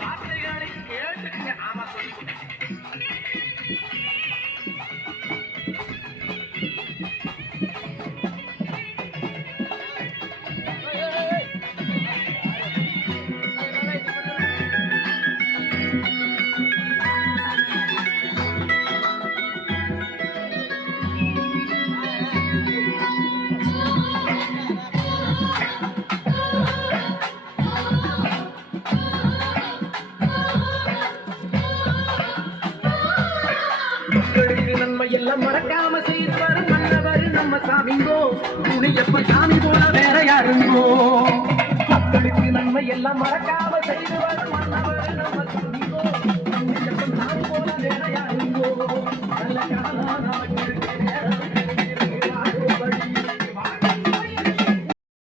வார்த்தைகளை கேட்டுங்க. ஆமா சொல்லி நன்மை எல்லாம் மறக்காம செய்து வரும் மன்னவர் நம்ம சாமிங்கோ. துணியப்ப சாமி போல வேற யாருங்கோ. மக்களுக்கு நன்மை எல்லாம் மறக்காம செய்து வரும்